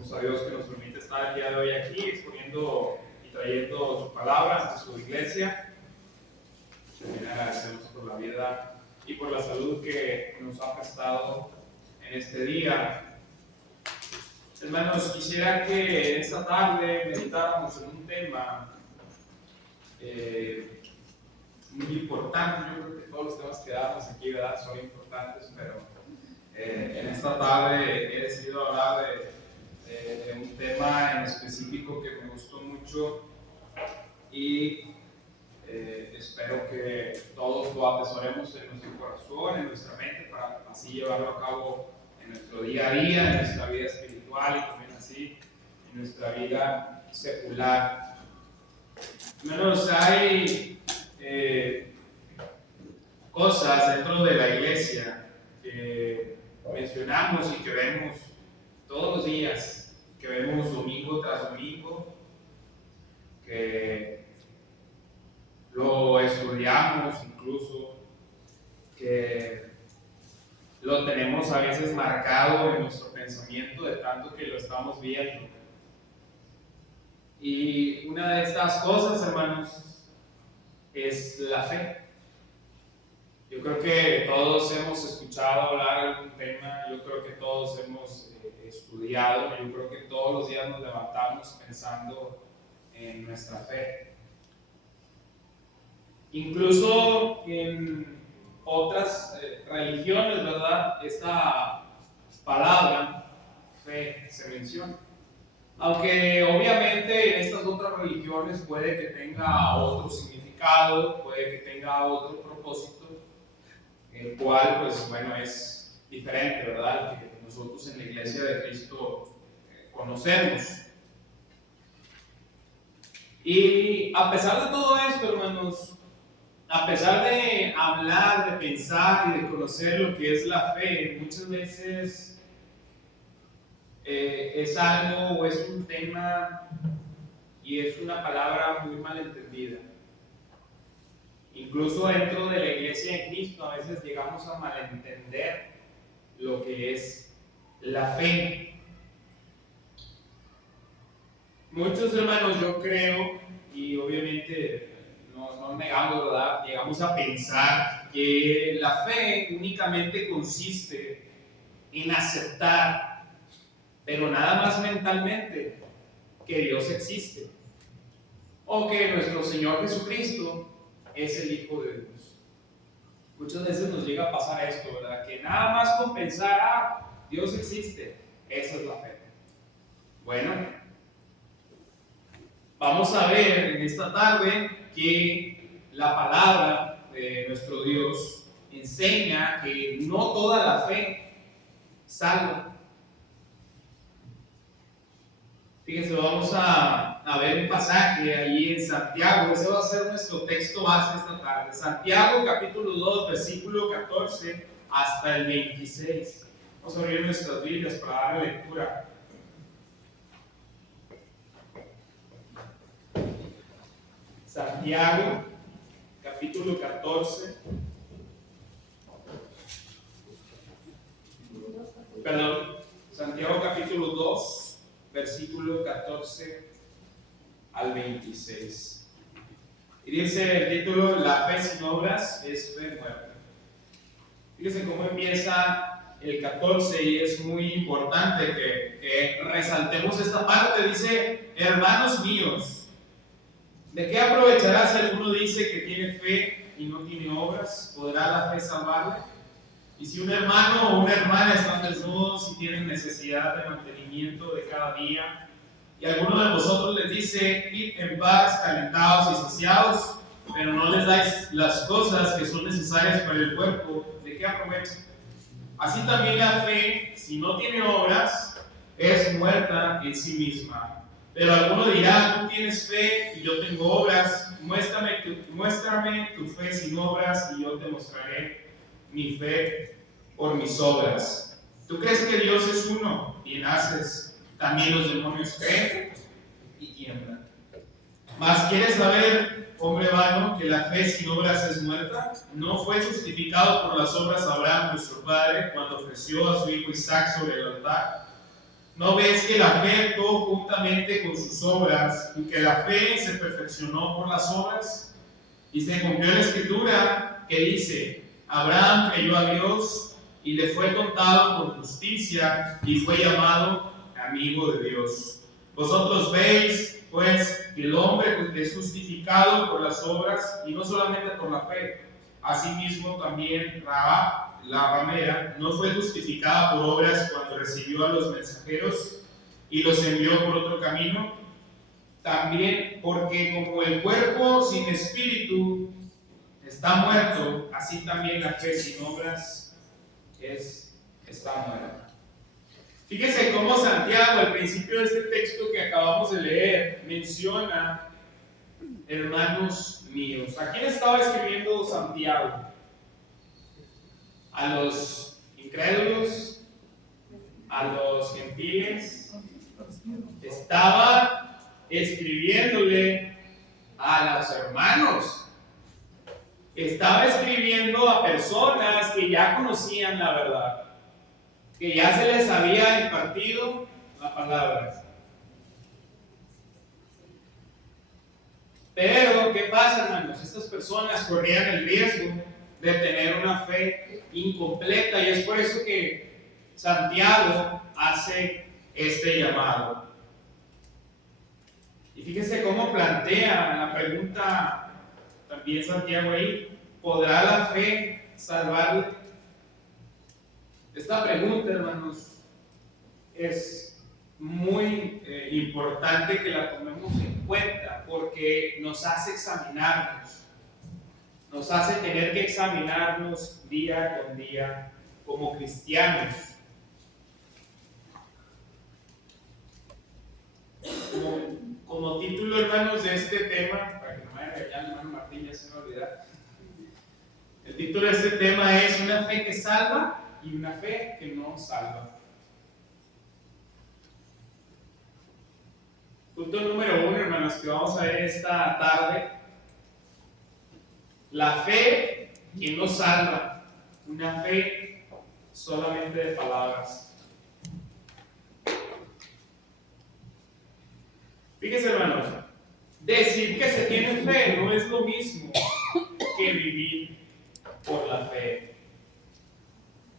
Agradecemos a Dios que nos permite estar el día de hoy aquí exponiendo y trayendo su palabra ante su iglesia. También agradecemos por la vida y por la salud que nos ha prestado en este día. Hermanos, quisiera que esta tarde meditáramos en un tema muy importante. Yo creo que todos los temas que damos aquí, ¿verdad?, son importantes, pero en esta tarde he decidido hablar de un tema en específico que me gustó mucho y espero que todos lo atesoremos en nuestro corazón, en nuestra mente, para así llevarlo a cabo en nuestro día a día, en nuestra vida espiritual y también así en nuestra vida secular. Hermanos, hay cosas dentro de la iglesia que mencionamos y que vemos todos los días, que vemos domingo tras domingo, que lo estudiamos incluso, que lo tenemos a veces marcado en nuestro pensamiento de tanto que lo estamos viendo. Y una de estas cosas, hermanos, es la fe. Yo creo que todos hemos escuchado hablar de algún tema, yo creo que todos hemos estudiado, yo creo que todos los días nos levantamos pensando en nuestra fe. Incluso en otras religiones, ¿verdad?, esta palabra fe se menciona. Aunque obviamente en estas otras religiones puede que tenga otro significado, puede que tenga otro propósito, el cual, pues bueno, es diferente, ¿verdad?, que nosotros en la Iglesia de Cristo conocemos. Y a pesar de todo esto, hermanos, a pesar de hablar, de pensar y de conocer lo que es la fe, muchas veces es algo o es un tema y es una palabra muy mal entendida. Incluso dentro de la Iglesia de Cristo a veces llegamos a malentender lo que es la fe. Muchos hermanos, yo creo, y obviamente no negamos, ¿verdad?, llegamos a pensar que la fe únicamente consiste en aceptar, pero nada más mentalmente, que Dios existe o que nuestro Señor Jesucristo es el Hijo de Dios. Muchas veces nos llega a pasar esto, ¿verdad?, que nada más con pensar, Dios existe, esa es la fe. Bueno, vamos a ver en esta tarde que la palabra de nuestro Dios enseña que no toda la fe salva. Fíjense, vamos a ver un pasaje ahí en Santiago. Ese va a ser nuestro texto base esta tarde. Santiago capítulo 2, versículo 14 hasta el 26. Vamos a abrir nuestras Biblias para dar lectura. Santiago capítulo 14. Santiago capítulo 2. Versículo 14 al 26. Y dice el título: la fe sin obras es fe muerta. Fíjense cómo empieza el 14 y es muy importante que resaltemos esta parte. Dice: hermanos míos, ¿de qué aprovechará si alguno dice que tiene fe y no tiene obras? ¿Podrá la fe salvarle? Y si un hermano o una hermana están desnudos y tienen necesidad de mantenimiento de cada día, y alguno de vosotros les dice: id en paz, calentados y saciados, pero no les dais las cosas que son necesarias para el cuerpo, ¿de qué aprovecha? Así también la fe, si no tiene obras, es muerta en sí misma. Pero alguno dirá: tú tienes fe y yo tengo obras, muéstrame tu fe sin obras y yo te mostraré mi fe por mis obras. ¿Tú crees que Dios es uno? Bien haces. También los demonios creen y tiemblan. Mas ¿quieres saber, hombre vano, que la fe sin obras es muerta? ¿No fue justificado por las obras Abraham, nuestro padre, cuando ofreció a su hijo Isaac sobre el altar? ¿No ves que la fe actuó juntamente con sus obras y que la fe se perfeccionó por las obras? Y se cumplió la escritura que dice: Abraham creyó a Dios y le fue contado por justicia y fue llamado amigo de Dios. Vosotros veis, pues, que el hombre es justificado por las obras y no solamente por la fe. Asimismo, también Rahab, la ramera, no fue justificada por obras cuando recibió a los mensajeros y los envió por otro camino. También porque como el cuerpo sin espíritu está muerto, así también la fe sin obras está muerta. Fíjense cómo Santiago, al principio de este texto que acabamos de leer, menciona: hermanos míos. ¿A quién estaba escribiendo Santiago? ¿A los incrédulos? ¿A los gentiles? Estaba escribiéndole a los hermanos. Estaba escribiendo a personas que ya conocían la verdad, que ya se les había impartido la palabra. Pero, ¿qué pasa, hermanos? Estas personas corrían el riesgo de tener una fe incompleta, y es por eso que Santiago hace este llamado. Y fíjense cómo plantea la pregunta también Santiago ahí: ¿podrá la fe salvarle? Esta pregunta, hermanos, es muy importante que la tomemos en cuenta, porque nos hace examinarnos, nos hace tener que examinarnos día con día como cristianos. Como título, hermanos, de este tema, para que no me vaya a regañar el hermano Martín, ya se me olvidó. El título de este tema es: una fe que salva y una fe que no salva. Punto número 1, hermanos, que vamos a ver esta tarde: la fe que no salva, una fe solamente de palabras. Fíjense, hermanos, decir que se tiene fe no es lo mismo que vivir por la fe.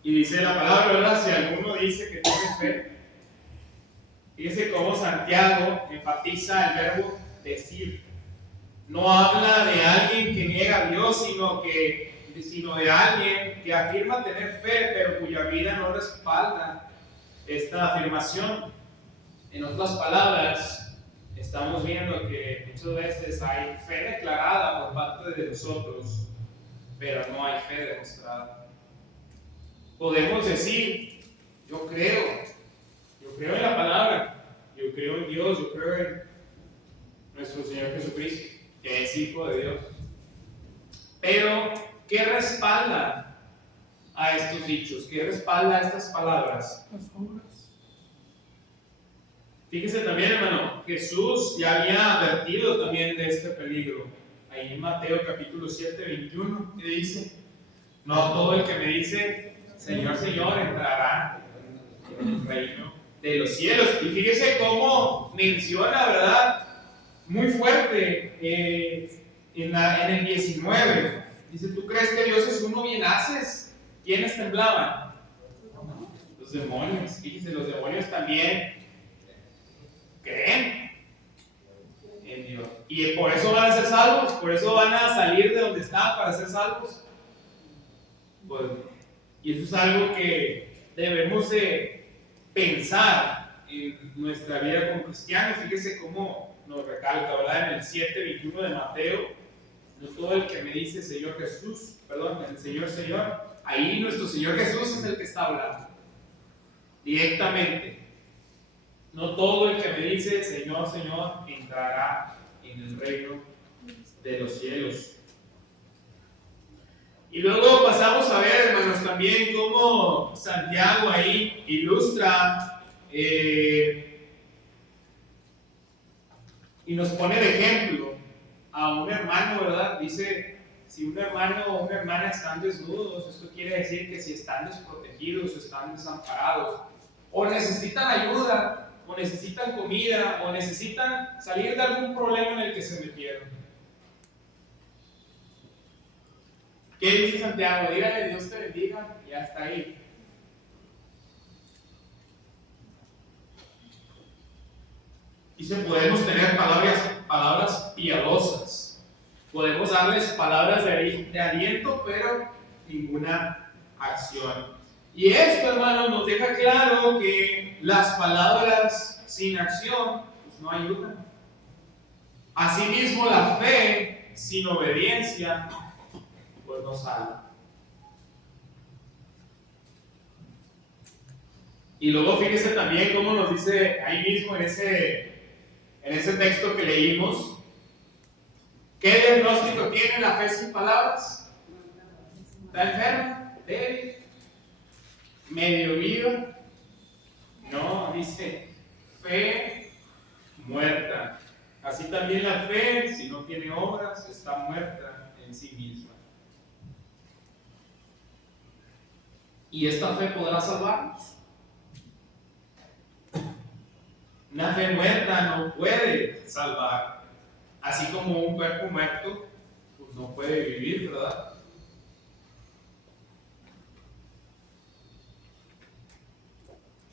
Y dice la palabra, ¿verdad? Si alguno dice que tiene fe, fíjense cómo Santiago enfatiza el verbo decir. No habla de alguien que niega a Dios, sino de alguien que afirma tener fe, pero cuya vida no respalda esta afirmación. En otras palabras, estamos viendo que muchas veces hay fe declarada por parte de nosotros, pero no hay fe demostrada. Podemos decir: yo creo en la palabra, yo creo en Dios, yo creo en nuestro Señor Jesucristo, que es Hijo de Dios. Pero, ¿qué respalda a estos dichos? ¿Qué respalda a estas palabras? Las obras. Fíjese también, hermano, Jesús ya había advertido también de este peligro. Ahí en Mateo capítulo 7, 21, que dice: no todo el que me dice Señor, Señor, entrará en el reino de los cielos. Y fíjese cómo menciona, ¿verdad?, muy fuerte en el 19. Dice: ¿tú crees que Dios es uno, bien haces? ¿Quiénes temblaban? Los demonios. Fíjese, los demonios también creen en Dios. Y por eso van a ser salvos, por eso van a salir de donde están para ser salvos. Pues, y eso es algo que debemos de pensar en nuestra vida como cristianos. Fíjese cómo nos recalca, ¿verdad? En el 7:21 de Mateo: no todo el que me dice Señor Jesús, el Señor, Señor. Ahí nuestro Señor Jesús es el que está hablando directamente. No todo el que me dice Señor, Señor entrará en el reino de los cielos. Y luego pasamos a ver, hermanos, también cómo Santiago ahí ilustra y nos pone de ejemplo a un hermano, ¿verdad? Dice: si un hermano o una hermana están desnudos, esto quiere decir que si están desprotegidos, están desamparados, o necesitan ayuda, o necesitan comida, o necesitan salir de algún problema en el que se metieron. ¿Qué dice Santiago? Dígale, Dios te bendiga, y hasta ahí. Dice, podemos tener palabras piadosas, podemos darles palabras de aliento, pero ninguna acción. Y esto, hermanos, nos deja claro que las palabras sin acción pues, no ayudan. Asimismo, la fe sin obediencia pues no salva. Y luego fíjese también cómo nos dice ahí mismo en ese texto que leímos, ¿qué diagnóstico tiene la fe sin palabras? ¿Está enferma? ¿Débil? ¿Medio viva? No, dice fe muerta. Así también la fe, si no tiene obras, está muerta en sí misma. ¿Y esta fe podrá salvarnos? Una fe muerta no puede salvar. Así como un cuerpo muerto pues no puede vivir, ¿verdad?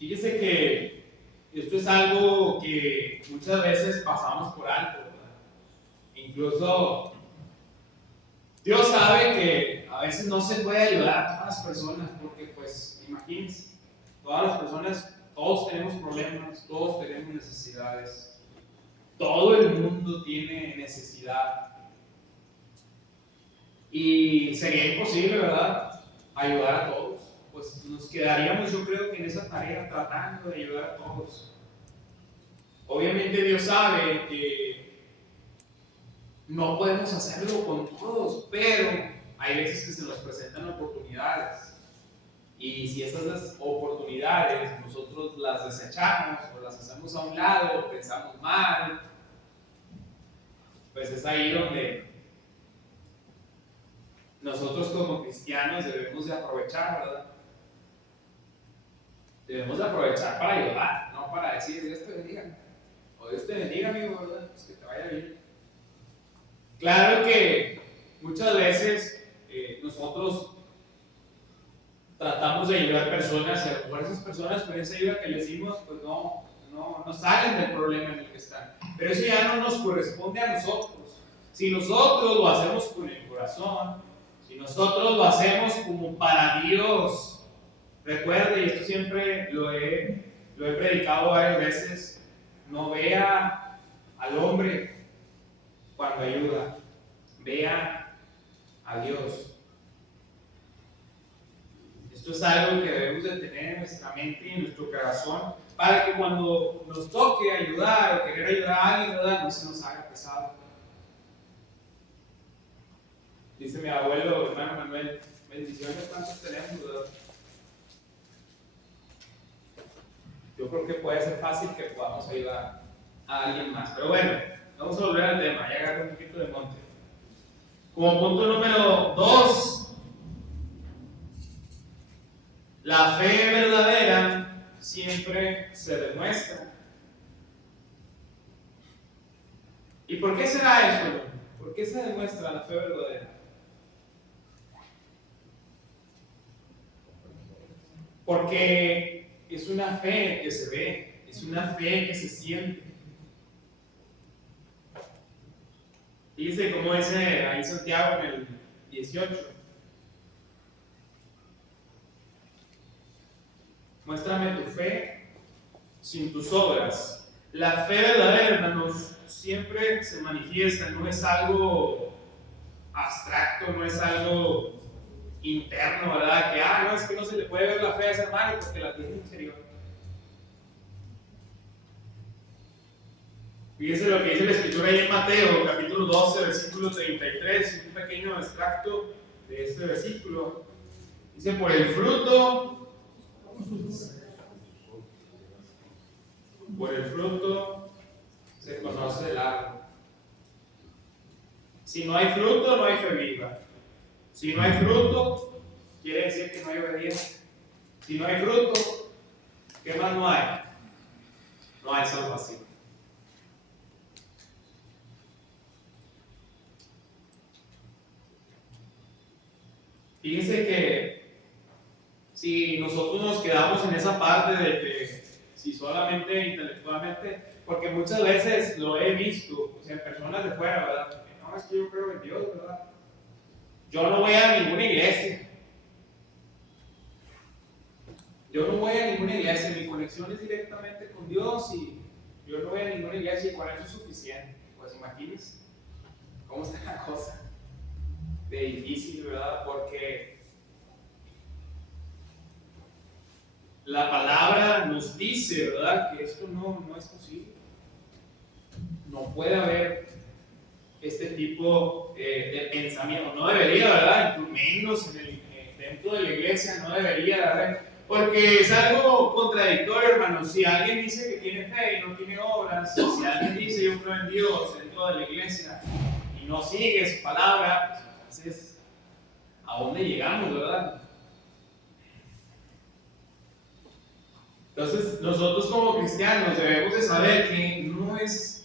Fíjese que esto es algo que muchas veces pasamos por alto, ¿verdad? Incluso Dios sabe que a veces no se puede ayudar a todas las personas, porque pues imagínense, todas las personas, todos tenemos problemas, todos tenemos necesidades, todo el mundo tiene necesidad. Y sería imposible, ¿verdad?, ayudar a todos. Pues nos quedaríamos, yo creo que en esa tarea tratando de ayudar a todos. Obviamente Dios sabe que no podemos hacerlo con todos, pero hay veces que se nos presentan oportunidades. Y si esas oportunidades nosotros las desechamos o las hacemos a un lado o pensamos mal, pues es ahí donde nosotros como cristianos debemos de aprovechar, ¿verdad? Debemos de aprovechar para ayudar, no para decir Dios te bendiga, o Dios te bendiga, amigo, ¿verdad? Pues que te vaya bien. Claro que muchas veces nosotros tratamos de ayudar a personas y a lo mejor esas personas con esa ayuda que les dimos pues no salen del problema en el que están, pero eso ya no nos corresponde a nosotros. Si nosotros lo hacemos con el corazón, si nosotros lo hacemos como para Dios, recuerde, y esto siempre lo he predicado varias veces, no vea al hombre cuando ayuda, vea a Dios. Esto es algo que debemos de tener en nuestra mente y en nuestro corazón para que cuando nos toque ayudar o querer ayudar a alguien, ¿verdad?, no se nos haga pesado. Dice mi abuelo, hermano Manuel, bendiciones, ¿cuántos tenemos, verdad? Yo creo que puede ser fácil que podamos ayudar a alguien más. Pero bueno, vamos a volver al tema, ya agarré un poquito de monte. Como punto número 2, la fe verdadera siempre se demuestra. ¿Y por qué será esto? ¿Por qué se demuestra la fe verdadera? Porque es una fe que se ve, es una fe que se siente. Dice, como dice ahí Santiago en el 18. Muéstrame tu fe sin tus obras. La fe verdadera, hermanos, siempre se manifiesta, no es algo abstracto, no es algo interno, ¿verdad? Que, no, es que no se le puede ver la fe a ese hermano porque la tiene interior. Fíjense lo que dice la escritura ahí en Mateo, capítulo 12, versículo 33, un pequeño extracto de este versículo. Dice, por el fruto se conoce el árbol. Si no hay fruto, no hay fe viva. Si no hay fruto, quiere decir que no hay obediencia. Si no hay fruto, ¿Qué más no hay? No hay salvación. Fíjense que si nosotros nos quedamos en esa parte de que si solamente intelectualmente, porque muchas veces lo he visto, o sea, en personas de fuera, ¿verdad? No, es que yo creo en Dios, ¿verdad? Yo no voy a ninguna iglesia. Yo no voy a ninguna iglesia, mi conexión es directamente con Dios y yo no voy a ninguna iglesia y con eso es suficiente. Pues imagínense cómo está la cosa de difícil, ¿verdad? Porque la palabra nos dice, ¿verdad? Que esto no es posible. No puede haber este tipo de pensamiento. No debería, ¿verdad? Menos dentro de la iglesia no debería, ¿verdad? Porque es algo contradictorio, hermano. Si alguien dice que tiene fe y no tiene obras, si alguien dice yo creo en Dios dentro de la iglesia y no sigue su palabra, pues entonces, ¿a dónde llegamos, verdad? Entonces, nosotros como cristianos debemos de saber que no es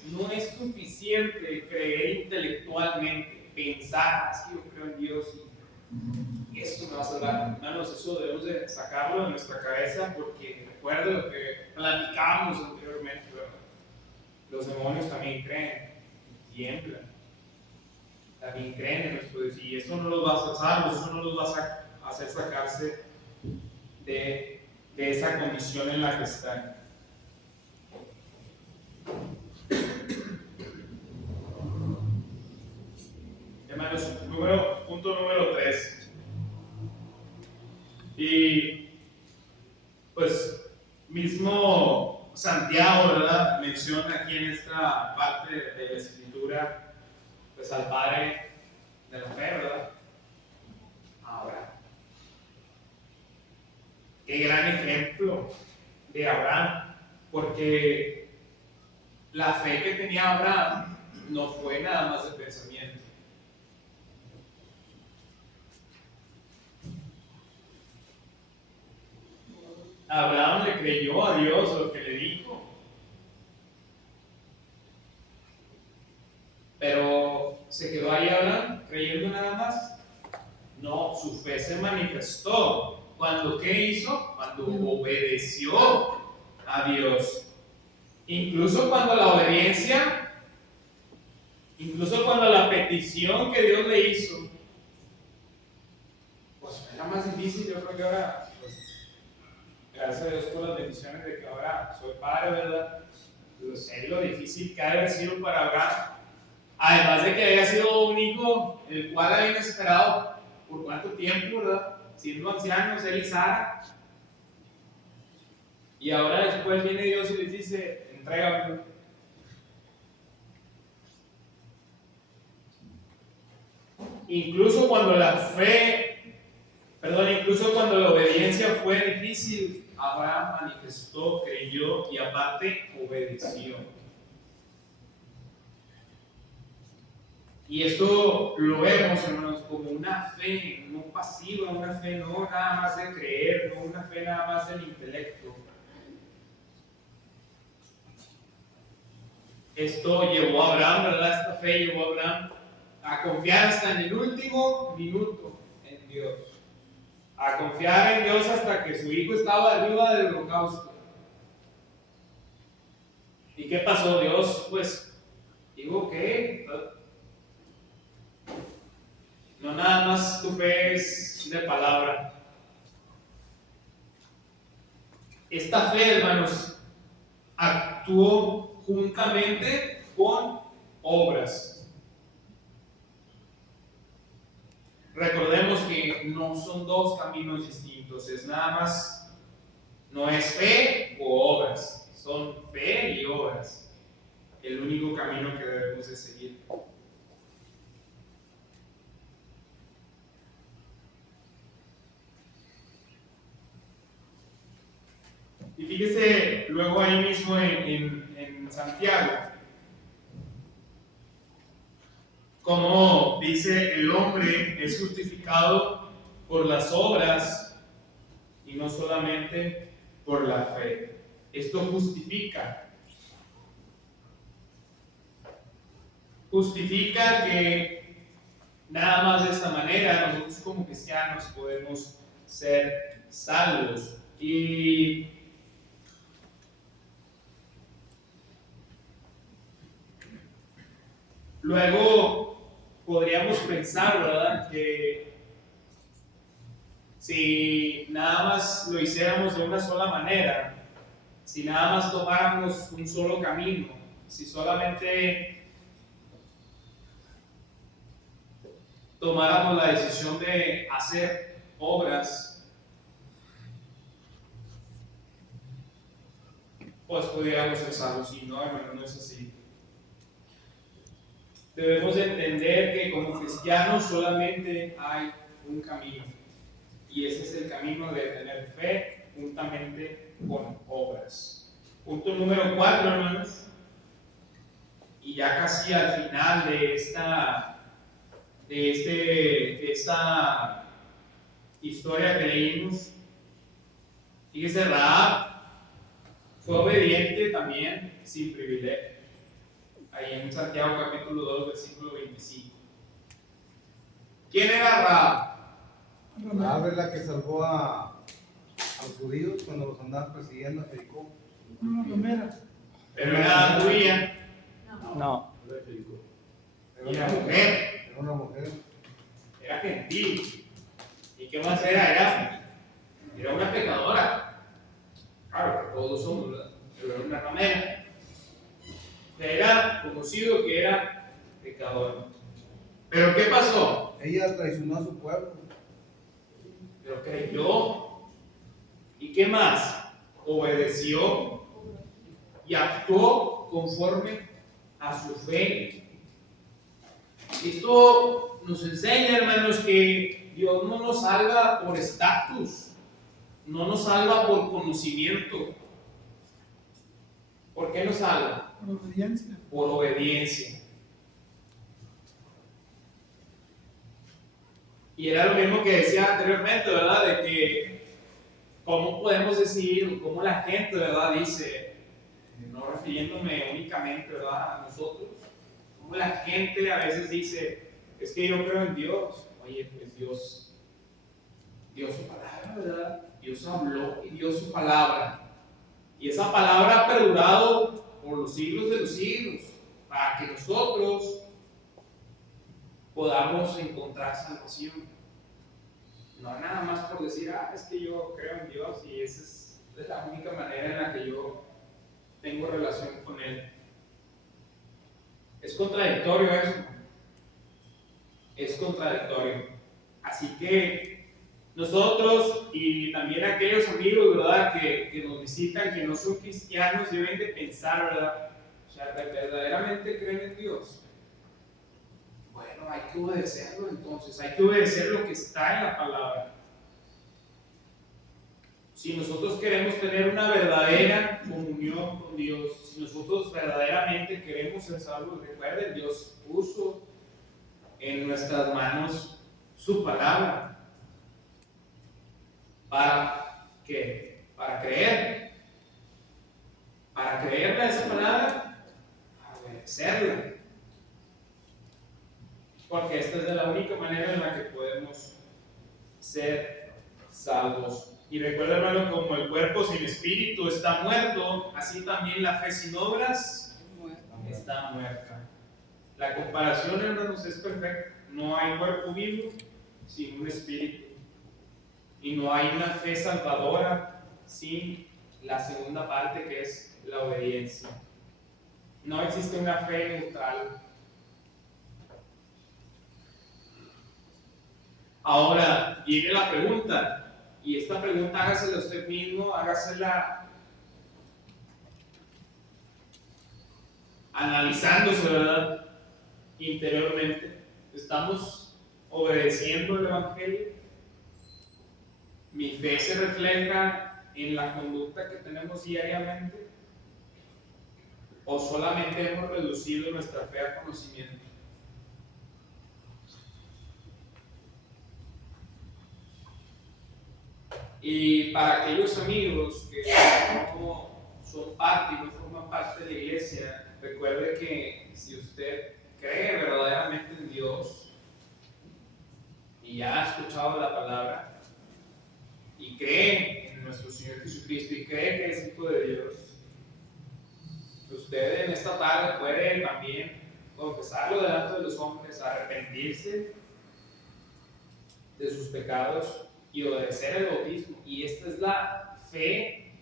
suficiente creer intelectualmente, pensar, es que yo creo en Dios y esto me va a salvar. Hermanos, eso debemos de sacarlo de nuestra cabeza porque recuerda lo que platicábamos anteriormente, ¿verdad? Los demonios también creen, tiemblan, también creen en nuestro Dios y eso no los va a hacer salvos, eso no los va a hacer sacarse de esa condición en la que están. Hermanos, punto número 3. Y pues mismo Santiago, ¿verdad? Menciona aquí en esta parte de la escritura pues al padre de la fe, ¿verdad? Abraham. Qué gran ejemplo de Abraham, porque la fe que tenía Abraham no fue nada más de pensamiento. Abraham le creyó a Dios lo que le dijo, pero ¿se quedó ahí Abraham creyendo nada más? No, su fe se manifestó. ¿Cuándo qué hizo? Cuando obedeció a Dios. Incluso cuando la obediencia, incluso cuando la petición que Dios le hizo, pues era más difícil. Yo creo que ahora, pues, gracias a Dios por las bendiciones de que ahora soy padre, ¿verdad? Pues sé lo difícil que ha de haber sido para Abraham. Además de que haya sido un hijo el cual había esperado por cuánto tiempo, ¿verdad? Siendo ancianos, él y Sara. Y ahora después viene Dios y les dice, entrégame. Incluso cuando incluso cuando la obediencia fue difícil, Abraham manifestó, creyó y aparte obedeció. Y esto lo vemos, hermanos, como una fe no pasiva, una fe no nada más de creer, no una fe nada más del intelecto. Esto llevó a Abraham, ¿verdad? Esta fe llevó a Abraham a confiar hasta en el último minuto en Dios. A confiar en Dios hasta que su hijo estaba arriba del holocausto. ¿Y qué pasó? Dios, pues, digo que no nada más tu fe es de palabra. Esta fe, hermanos, actuó juntamente con obras. Recordemos que no son dos caminos distintos, es nada más, no es fe o obras, son fe y obras, el único camino que debemos de seguir. Y fíjese luego ahí mismo en Santiago, como dice el hombre es justificado por las obras y no solamente por la fe. Esto justifica. Justifica que nada más de esta manera nosotros como cristianos podemos ser salvos. Y luego podríamos pensar, ¿verdad?, que si nada más lo hiciéramos de una sola manera, si nada más tomáramos un solo camino, si solamente tomáramos la decisión de hacer obras, pues pudiéramos ser salvos. Y no, hermano, no es así. Debemos entender que como cristianos solamente hay un camino, y ese es el camino de tener fe juntamente con obras. Punto número 4, hermanos, y ya casi al final de esta historia que leímos. Fíjese, Rahab fue obediente también sin privilegio. Ahí en Santiago capítulo 2, versículo 25. ¿Quién era Rahab? Rahab es la que salvó a los judíos cuando los andaban persiguiendo a Jericó. Pero era judía. No. Era mujer. Era una mujer. Era gentil. ¿Y qué más era? Era una pecadora. Claro que todos somos, ¿verdad? Pero era una ramera. Era conocido que era pecadora. ¿Pero qué pasó? Ella traicionó a su pueblo. Pero creyó. ¿Y qué más? Obedeció y actuó conforme a su fe. Esto nos enseña, hermanos, que Dios no nos salva por estatus, no nos salva por conocimiento. ¿Por qué nos salva? Por obediencia. Por obediencia. Y era lo mismo que decía anteriormente, ¿verdad? De que cómo podemos decir, cómo la gente, ¿verdad?, dice, no refiriéndome únicamente, ¿verdad?, a nosotros, cómo la gente a veces dice, es que yo creo en Dios. Oye, pues Dios dio su palabra, ¿verdad? Dios habló y dio su palabra. Y esa palabra ha perdurado por los siglos de los siglos, para que nosotros podamos encontrar salvación. No nada más por decir, es que yo creo en Dios y esa es la única manera en la que yo tengo relación con Él. Es contradictorio eso. Es contradictorio. Así que nosotros y también aquellos amigos, ¿verdad?, que nos visitan, que no son cristianos, deben de pensar, ¿verdad? O sea, ¿verdaderamente creen en Dios? Bueno, hay que obedecerlo entonces, hay que obedecer lo que está en la palabra. Si nosotros queremos tener una verdadera comunión con Dios, si nosotros verdaderamente queremos ser salvos, recuerden, Dios puso en nuestras manos su palabra. ¿Para qué? Para creer. Para creerle a esa palabra, para obedecerla. Porque esta es la única manera en la que podemos ser salvos. Y recuerda, hermano, como el cuerpo sin espíritu está muerto, así también la fe sin obras está muerta. La comparación, hermanos, es perfecta. No hay cuerpo vivo sin un espíritu. Y no hay una fe salvadora sin la segunda parte, que es la obediencia. No existe una fe neutral. Ahora viene la pregunta, y esta pregunta hágasela usted mismo, hágasela analizándose, ¿verdad?, interiormente. ¿Estamos obedeciendo el Evangelio? ¿Mi fe se refleja en la conducta que tenemos diariamente? ¿O solamente hemos reducido nuestra fe a conocimiento? Y para aquellos amigos que no son parte y no forman parte de la iglesia, recuerde que si usted cree verdaderamente en Dios y ya ha escuchado la palabra y cree en nuestro Señor Jesucristo y cree que es hijo de Dios, usted en esta tarde puede también confesarlo delante de los hombres, arrepentirse de sus pecados y obedecer el bautismo. Y esta es la fe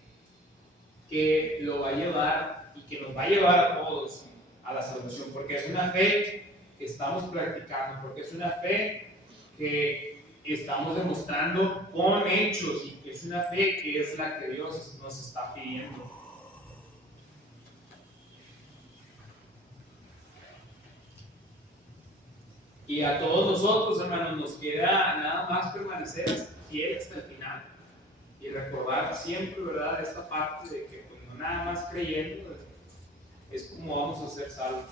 que lo va a llevar y que nos va a llevar a todos a la salvación, porque es una fe que estamos practicando, porque es una fe que estamos demostrando con hechos y que es una fe que es la que Dios nos está pidiendo. Y a todos nosotros, hermanos, nos queda nada más permanecer fieles hasta el final y recordar siempre, ¿verdad?, esta parte de que pues, no nada más creyendo es como vamos a ser salvos.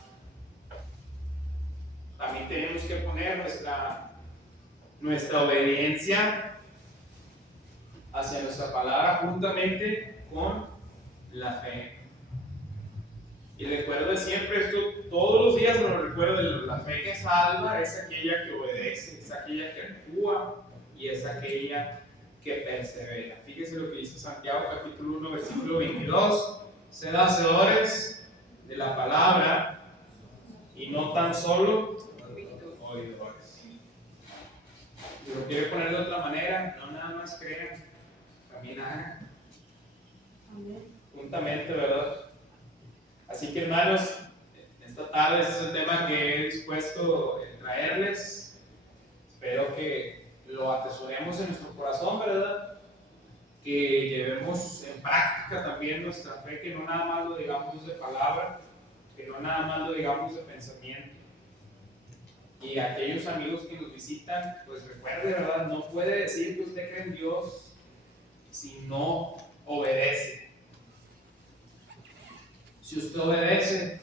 También tenemos que poner nuestra obediencia hacia nuestra palabra juntamente con la fe. Y recuerda siempre esto, todos los días me lo recuerdo, la fe que salva es aquella que obedece, es aquella que actúa y es aquella que persevera. Fíjese lo que dice Santiago capítulo 1 versículo 22, sed hacedores de la palabra y no tan solo oidores. Si lo quiere poner de otra manera, no nada más crean, también hagan. Juntamente, ¿verdad? Así que, hermanos, esta tarde este es el tema que he dispuesto a traerles. Espero que lo atesoremos en nuestro corazón, ¿verdad? Que llevemos en práctica también nuestra fe, que no nada más lo digamos de palabra, que no nada más lo digamos de pensamiento. Y aquellos amigos que nos visitan, pues recuerde, ¿verdad? No puede decir que usted cree en Dios si no obedece. Si usted obedece,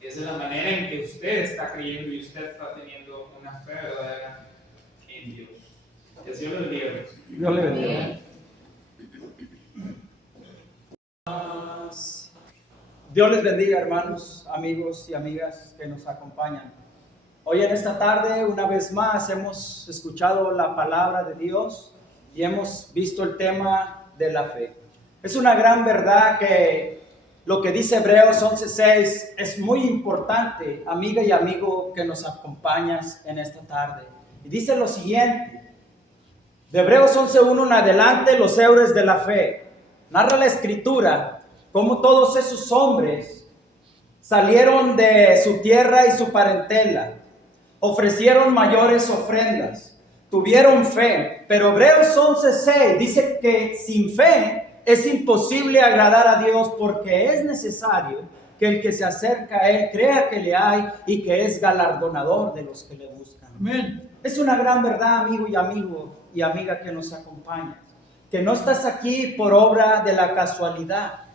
es de la manera en que usted está creyendo y usted está teniendo una fe verdadera en Dios. Que el Señor le bendiga. Dios le bendiga. Dios les bendiga, hermanos, amigos y amigas que nos acompañan. Hoy en esta tarde, una vez más, hemos escuchado la palabra de Dios y hemos visto el tema de la fe. Es una gran verdad que lo que dice Hebreos 11:6 es muy importante, amiga y amigo que nos acompañas en esta tarde. Y dice lo siguiente, de Hebreos 11:1 en adelante, los héroes de la fe. Narra la Escritura cómo todos esos hombres salieron de su tierra y su parentela, ofrecieron mayores ofrendas, tuvieron fe, pero Hebreos 11:6 dice que sin fe es imposible agradar a Dios, porque es necesario que el que se acerca a Él crea que le hay y que es galardonador de los que le buscan. Amén. Es una gran verdad, amigo y amiga que nos acompaña, que no estás aquí por obra de la casualidad,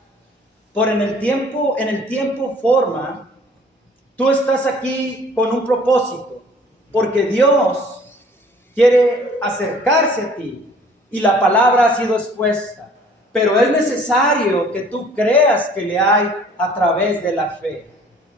en el tiempo forma, tú estás aquí con un propósito, porque Dios quiere acercarse a ti y la palabra ha sido expuesta. Pero es necesario que tú creas que le hay a través de la fe.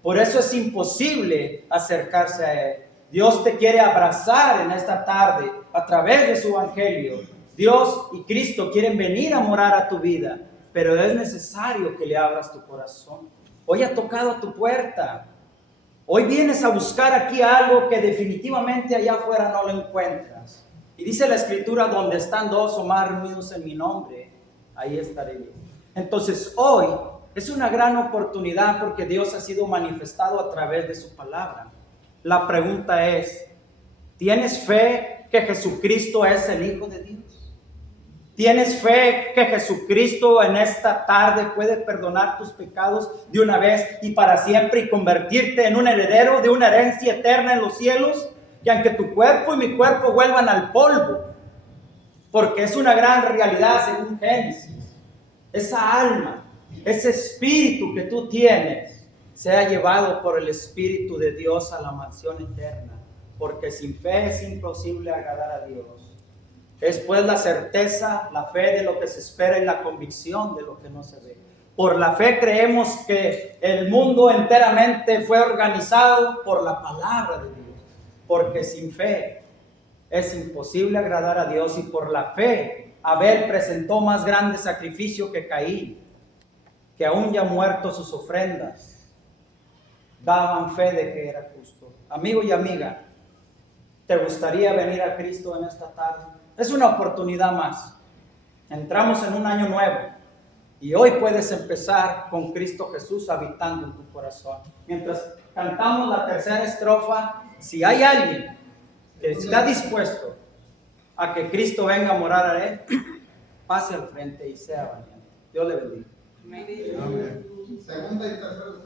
Por eso es imposible acercarse a Él. Dios te quiere abrazar en esta tarde a través de su evangelio. Dios y Cristo quieren venir a morar a tu vida, pero es necesario que le abras tu corazón. Hoy ha tocado a tu puerta. Hoy vienes a buscar aquí algo que definitivamente allá afuera no lo encuentras. Y dice la Escritura, donde están dos o más reunidos en mi nombre, ahí estaré yo. Entonces hoy es una gran oportunidad porque Dios ha sido manifestado a través de su palabra. La pregunta es, ¿tienes fe que Jesucristo es el Hijo de Dios? ¿Tienes fe que Jesucristo en esta tarde puede perdonar tus pecados de una vez y para siempre y convertirte en un heredero de una herencia eterna en los cielos? Que aunque tu cuerpo y mi cuerpo vuelvan al polvo, porque es una gran realidad según Génesis, esa alma, ese espíritu que tú tienes, sea llevado por el Espíritu de Dios a la mansión eterna, porque sin fe es imposible agradar a Dios. Es pues la certeza, la fe de lo que se espera y la convicción de lo que no se ve. Por la fe creemos que el mundo enteramente fue organizado por la palabra de Dios, porque sin fe es imposible agradar a Dios, y por la fe Abel presentó más grande sacrificio que Caín, que aún ya muerto sus ofrendas daban fe de que era justo. Amigo y amiga, ¿te gustaría venir a Cristo en esta tarde? Es una oportunidad más. Entramos en un año nuevo y hoy puedes empezar con Cristo Jesús habitando en tu corazón. Mientras cantamos la tercera estrofa, si hay alguien que está dispuesto a que Cristo venga a morar a él, pase al frente y sea valiente. Dios le bendiga. Amén. Segunda y tercera estrofa.